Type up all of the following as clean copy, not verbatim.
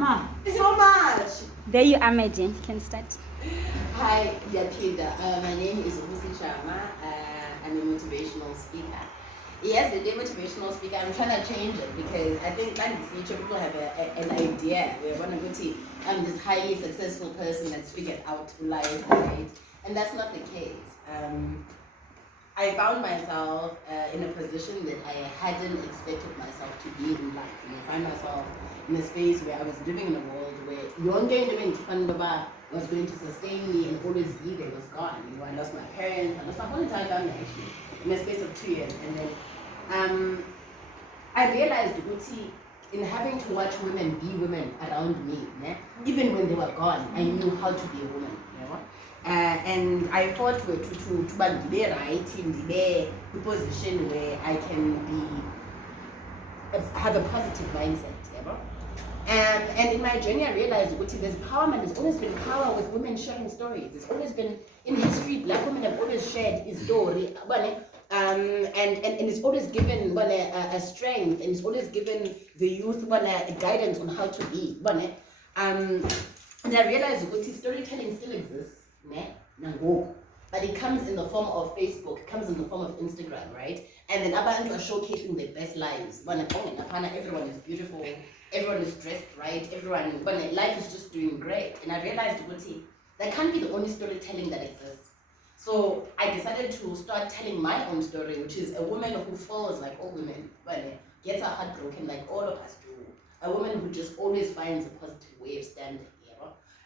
Mama. So much. There you are, Maddie. You can start. Hi, Yapida. My name is Ubusi Chama. I'm a motivational speaker. Yes, the motivational speaker. I'm trying to change it because I think people have an idea where when I'm this highly successful person that's figured out life, right? And that's not the case. I found myself in a position that I hadn't expected myself to be in life. And I find myself in a space where I was living in a world where was going to sustain me and always be there was gone. You know, I lost my parents, I lost my whole entire family actually in a space of 2 years. And then I realized, Guti, in having to watch women be women around me, even when they were gone, I knew how to be a woman. You know? And I fought to be right in the position where I can have a positive mindset. You know? And in my journey, I realized there's power, man. There's always been power with women sharing stories. There's always been, in history, black women have always shared his story. And it's always given a strength, and it's always given the youth a guidance on how to be. And I realized storytelling still exists, but it comes in the form of Facebook, it comes in the form of Instagram, right? And then abantu are showcasing their best lives. Everyone is beautiful, everyone is dressed right, everyone, life is just doing great. And I realized that can't be the only storytelling that exists. So I decided to start telling my own story, which is a woman who falls like all women, gets her heart broken like all of us do. A woman who just always finds a positive way of standing.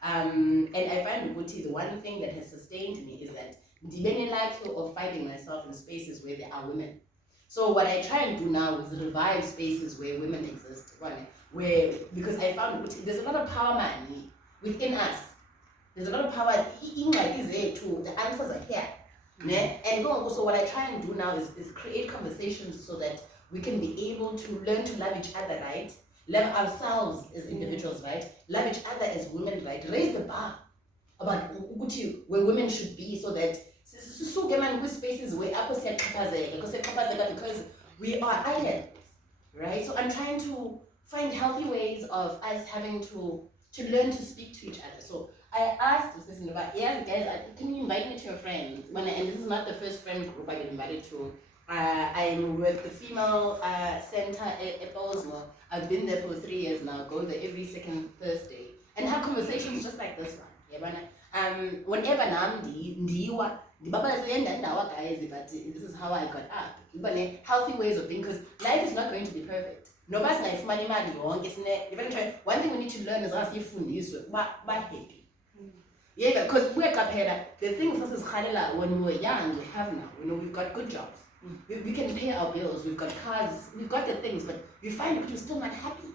And I find the one thing that has sustained me is that the likelihood of finding myself in spaces where there are women. So what I try and do now is revive spaces where women exist, because I found there's a lot of power, man, within us. There's a lot of power in too. The answers are here. And so what I try and do now is create conversations so that we can be able to learn to love each other, right? Love ourselves as individuals, right? Love each other as women, right? Raise the bar about where women should be, so that spaces where because we are islands, right? So I'm trying to find healthy ways of us having to learn to speak to each other. So I asked this about, yeah, guys, can you invite me to your friends? And this is not the first friend group I get invited to. I'm with the female center at Bosmo. I've been there for 3 years now. Go there every second Thursday and have conversations just like this one. Whenever guys, but this is how I got up. Healthy ways of being, because life is not going to be perfect. Nobody's life money. One thing we need to learn is how to be happy. Yeah, because we're the things this is when we were young, we have now. We've got good jobs. We can pay our bills, we've got cars, we've got the things, but we find that we're still not happy.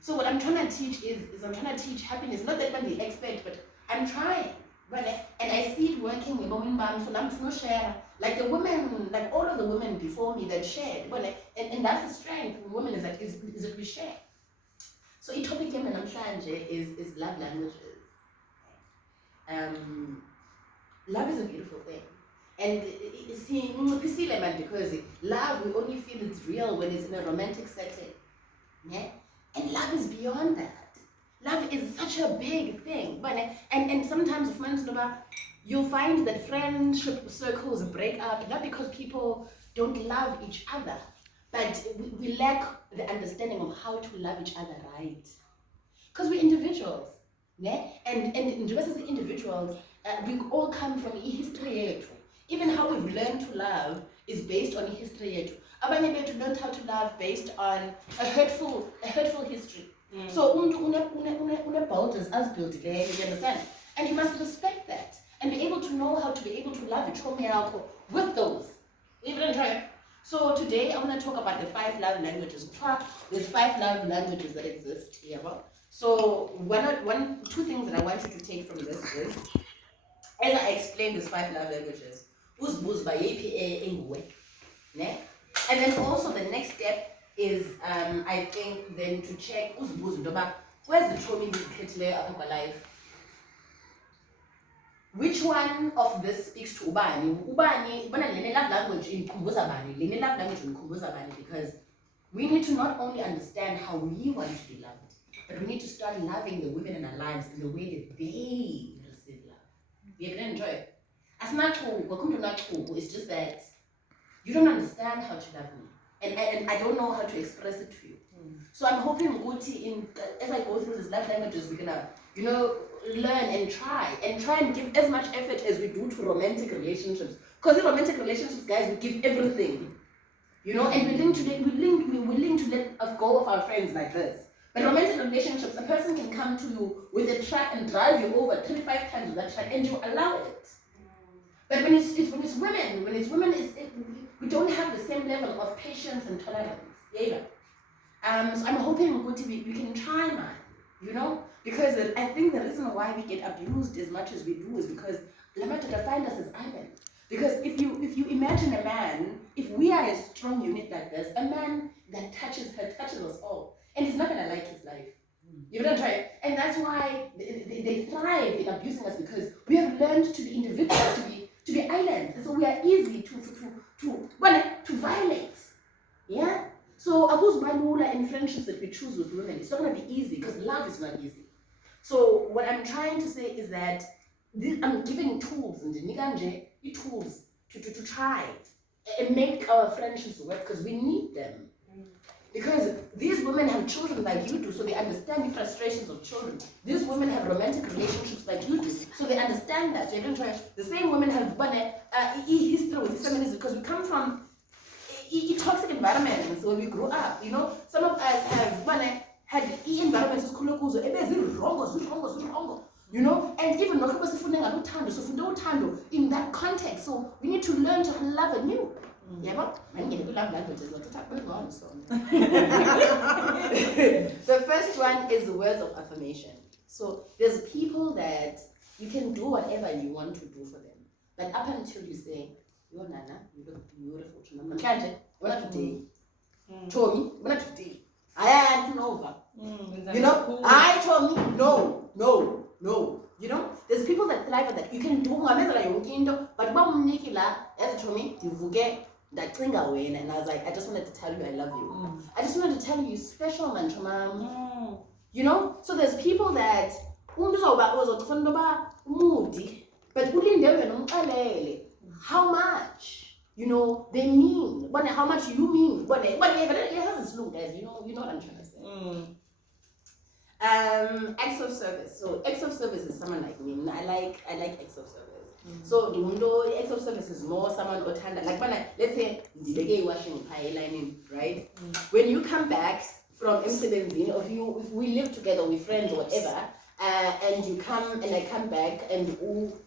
So what I'm trying to teach is I'm trying to teach happiness, not that I'm the expert, but I'm trying. And I see it working with women, so I'm no share. Like the women, like all of the women before me that shared. And that's the strength of women, is that we share. So the topic is love languages. Love is a beautiful thing. And because love, we only feel it's real when it's in a romantic setting. Yeah? And love is beyond that. Love is such a big thing. And sometimes you'll find that friendship circles break up, not because people don't love each other, but we lack the understanding of how to love each other right. Because we're individuals. Yeah? And as individuals, we all come from a history. Even how we've learned to love is based on history. Abanye bethu learned how to love based on a hurtful history. So une boulders as built there, you understand? And you must respect that and be able to know how to be able to love it with those. So today I want to talk about the 5 love languages. There's 5 love languages that exist here. So two things that I want you to take from this is, as I explain these 5 love languages, and then also the next step is I think then to check where's the trauma in life. Which one of this speaks to Ubani? Ubani, love language in Kumbuzabani, love language in Kumbuzabani, because we need to not only understand how we want to be loved, but we need to start loving the women in our lives in the way that they receive love. You can enjoy it. It's just that you don't understand how to love me. And I don't know how to express it to you. So I'm hoping Guti, as I go through these love languages, we're gonna, learn and try and give as much effort as we do to romantic relationships. Because in romantic relationships, guys, we give everything. And we're willing to let go of our friends like this. But romantic relationships, a person can come to you with a truck and drive you over 35 times with that truck, and you allow it. But when it's women, we don't have the same level of patience and tolerance. Yeah. So I'm hoping we can try, man. Because I think the reason why we get abused as much as we do is because Lamata find us as islands. Because if you imagine a man, if we are a strong unit like this, a man that touches us all, and he's not gonna like his life. You don't try, and that's why they thrive in abusing us, because we have learned to be individuals, to be islands, and so we are easy to violate. Yeah. So abuse balula in friendships that we choose with women, it's not gonna be easy because love is not easy. So what I'm trying to say is that I'm giving tools and tools to try and make our friendships work, because we need them. Because these women have children like you do, so they understand the frustrations of children. These women have romantic relationships like you do, so they understand that. So the same women have history with feminism, because we come from toxic environments when we grew up. Some of us have had environments and even in that context. So we need to learn to love anew. Yeah, the first one is the words of affirmation. So there's people that you can do whatever you want to do for them, but up until you say, "Yo, Nana, you look beautiful tonight. We're not today. Tommy, we're not today. I am over. I told me no. There's people that thrive at that. You can do but as Tommy, and I was like, I just wanted to tell you I love you. I just wanted to tell you special, man, So there's people that but how much they mean, how much you mean, it has its look, guys. You know what I'm trying to say. Acts of service. So acts of service is someone like me. I like acts of service. So the acts of service is more someone otanda. Like let's say washing lining, right? When you come back from Amsterdam, if we live together, we're friends or whatever, and you come and I come back and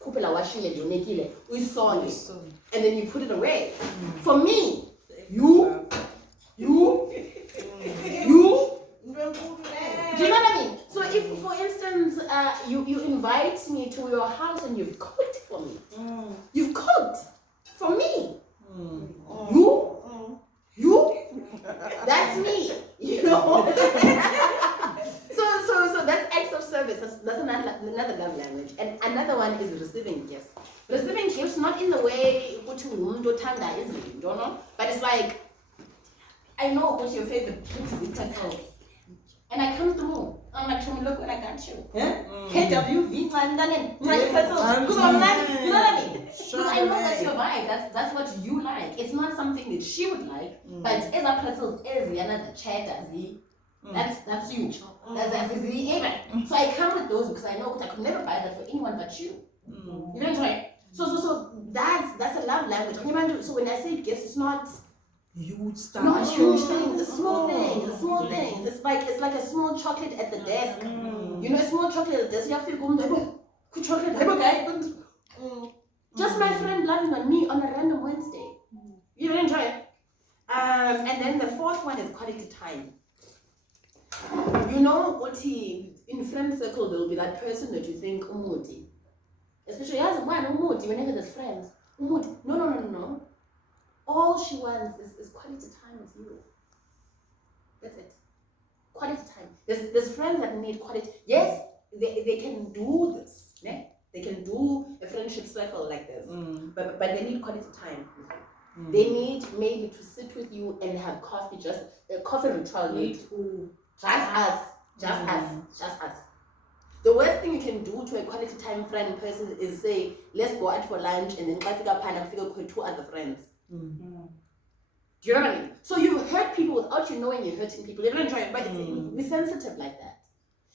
kupela washing and we saw it, and then you put it away. For me, you. Do you know what I mean? So if, for instance, you invite me to your house and you've cooked for me, you've cooked for me. You, that's me. So that's acts of service. That's another love language. And another one is receiving gifts. Receiving gifts, not in the way but it's like, I know what your favorite gift is pretzels. And I come through. I'm like, look what I got you. KW, pretzels. Because I'm like, you know what I mean? Because I know that's your vibe. That's what you like. It's not something that she would like. But as a pretzels, as another cheddar, that's you. That's even. So I come with those because I know I could never buy that for anyone but you. You know what I mean? So that's a love language. So when I say gifts, it's not huge stuff. Not huge things, the small things. It's like a small chocolate at the desk. A small chocolate at the desk. You have to go chocolate. Just my friend loving on me on a random Wednesday. You don't enjoy it. And then the fourth one is quality time. In friend circle there will be that person that you think umuti. Especially as one umuti whenever there's friends. Umuti. No. All she wants is quality time with you. That's it. Quality time. There's friends that need quality. Yes, they can do this. Ne? They can do a friendship circle like this. But they need quality time with you. They need maybe to sit with you and have coffee, just a coffee ritual. Just us. Just us. The worst thing you can do to a quality time friend person is say, let's go out for lunch, and then I figure with 2 other friends. Do you know what I mean? So you've hurt people without you knowing you're hurting people. You're not trying, but be sensitive like that.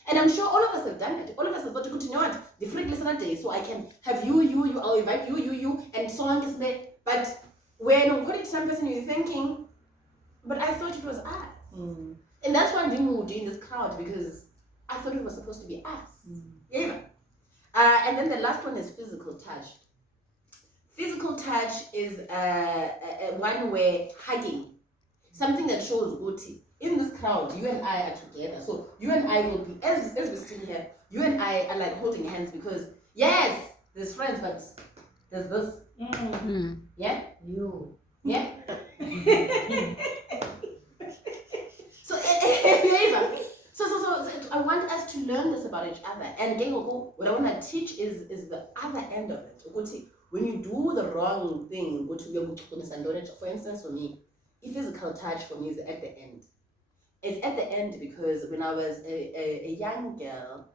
And I'm sure all of us have done it. All of us have got to continue on the free listener day, so I can have you, I'll invite you, and so on is there. But when on quality time person, you're thinking, but I thought it was us. And that's why I didn't move in this crowd, because I thought it was supposed to be us. Yeah. And then the last one is physical touch. Physical touch is one where hugging, something that shows Uti. In this crowd, you and I are together. So you and I will be, as we're sitting here, you and I are like holding hands, because yes, there's friends, but there's this. Yeah? You. Yeah? So I want us to learn this about each other. And again, what I want to teach is the other end of it. When you do the wrong thing, for instance, for me, physical touch for me is at the end. It's at the end because when I was a young girl,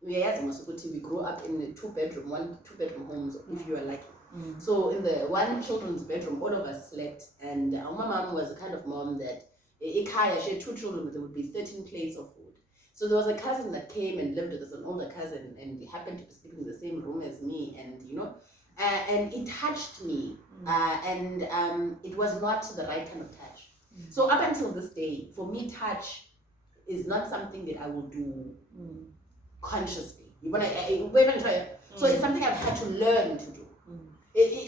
we grew up in a two bedroom homes, if you are lucky. So in the one children's bedroom, all of us slept, and my mom was the kind of mom that she had 2 children, but there would be 13 plates of food. So there was a cousin that came and lived with us, an older cousin, and he happened to be sleeping in the same room as me, and and it touched me, and it was not the right kind of touch. So up until this day, for me, touch is not something that I will do consciously. So it's something I've had to learn to do.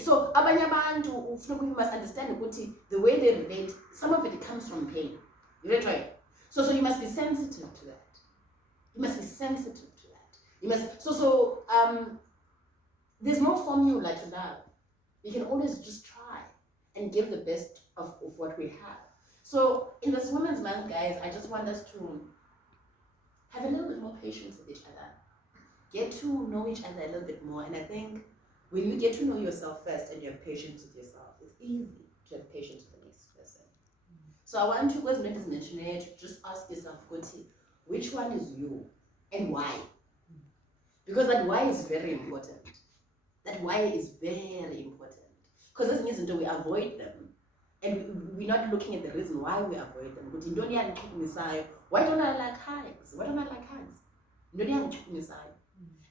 So abanye abantu we must understand ukuthi the way they relate, some of it comes from pain. You know, right? So you must be sensitive to that. You must be sensitive to that. You must there's no formula to love. You can always just try and give the best of what we have. So in this Women's Month, guys, I just want us to have a little bit more patience with each other. Get to know each other a little bit more. And I think when you get to know yourself first and you have patience with yourself, it's easy to have patience with the next person. So I want you, as Linda's mentioned it, just ask yourself, which one is you and why? Because that why is very important. That why is very important. Because this means until we avoid them, and we're not looking at the reason why we avoid them. Why don't I like hugs? Why don't I like hugs?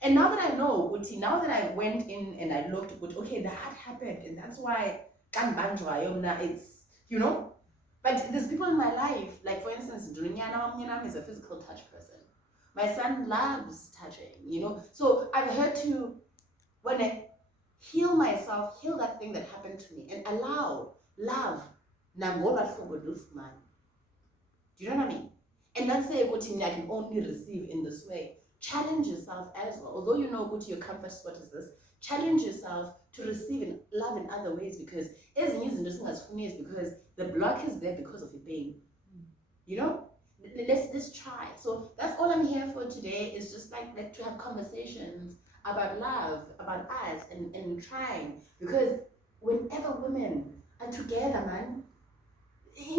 And now that I know, now that I went in and I looked, okay, that happened, and that's why it's, But there's people in my life, like for instance, Dunyana is a physical touch person. My son loves touching, So I've had to, when I heal myself, heal that thing that happened to me, and allow love. Do you know what I mean? And not say I can only receive in this way. Challenge yourself as well. Although you know your comfort spot is this, challenge yourself to receive in love in other ways, because because the block is there because of your pain. Let's try. So that's all I'm here for today, is just like to have conversations about love, about us, and trying, because whenever women are together, man, if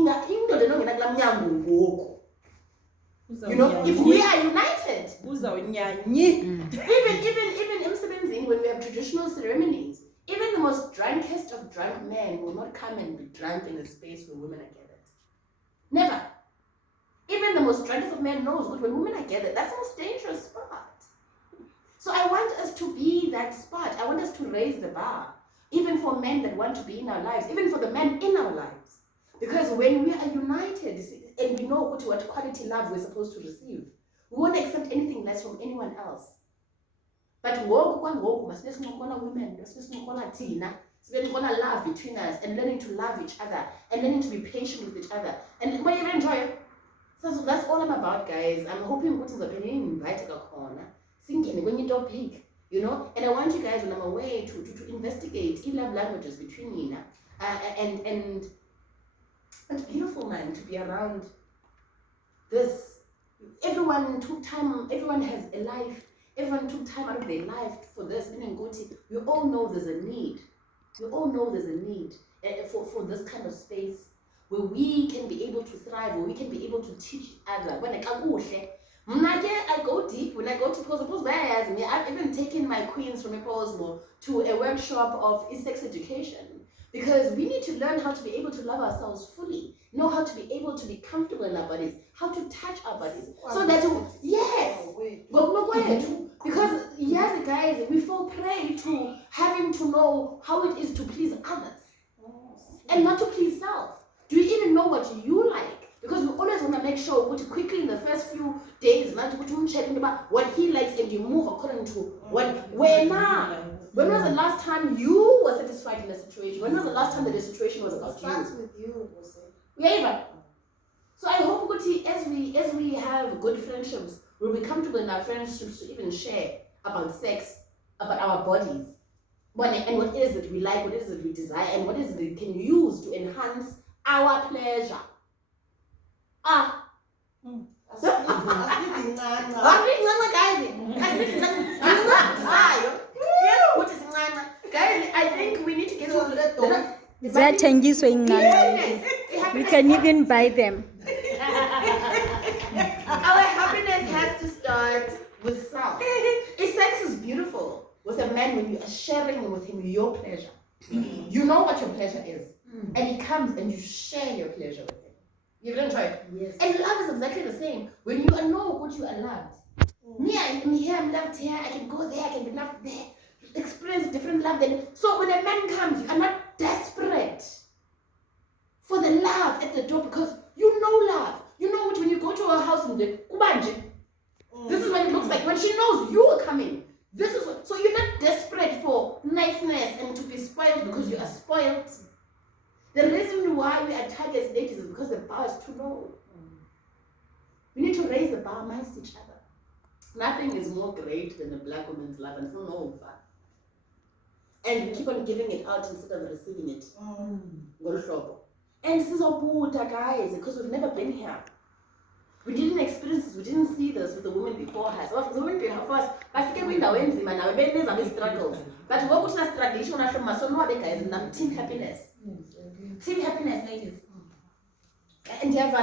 we are united, even when we have traditional ceremonies, even the most drunkest of drunk men will not come and be drunk in a space where women are gathered. Never. Even the most drunkest of men knows that when women are gathered, that's the most dangerous spot. So I want us to be that spot. I want us to raise the bar, even for men that want to be in our lives, even for the men in our lives. Because when we are united and we know what quality love we're supposed to receive, we won't accept anything less from anyone else. But women, love between us, and learning to love each other, and learning to be patient with each other. And when you enjoy it, so that's all I'm about, guys. I'm hoping what is opinion invite a corner. Thinking when you don't pick, and I want you guys when I'm away to investigate love languages between you and it's beautiful, man, to be around this. Everyone took time, everyone has a life, everyone took time out of their life for this. We all know there's a need. We all know there's a need for this kind of space where we can be able to thrive, where we can be able to teach others. When I go deep, when I go to Posmo, I've even taken my queens from Posmo to a workshop of sex education. Because we need to learn how to be able to love ourselves fully, know how to be able to be comfortable in our bodies, how to touch our bodies. So that, yes, because yes, guys, we fall prey to having to know how it is to please others and not to please self. Do you even know what you like? Because we always want to make sure what quickly in the first few days, about what he likes and you move according to when was the last time you were satisfied in a situation? When was the last time that the situation was about you? It starts with you, Jose. Yeah. So I hope as we have good friendships, we'll be comfortable in our friendships to even share about sex, about our bodies. And what is it we like, what is it we desire, and what is it we can use to enhance our pleasure. Guys, I think we need to get to that door. We can even buy them. Our happiness has to start with self. Sex is beautiful with a man when you are sharing with him your pleasure. You know what your pleasure is. And he comes and you share your pleasure with him. You've done tried? Yes. And love is exactly the same. When you know what you are loved. Me, I'm here, I'm loved here, I can go there, I can be loved there. Experience different love. So when a man comes, you are not desperate for the love at the door because you know love. You know it when you go to her house and this is what it looks like when she knows you are coming. This is what, so you're not desperate for niceness and to be spoiled because you are spoiled. The reason why we attack as ladies is because the bar is too low. We need to raise the bar amongst each other. Nothing is more great than a black woman's love and over. And we keep on giving it out instead of receiving it. And this is our guys, because we've never been here. We didn't experience this, we didn't see this with the women before us. So the women before us, but we struggles. But what was that struggle? Guys, and team happiness. Team happiness, ladies. And you have a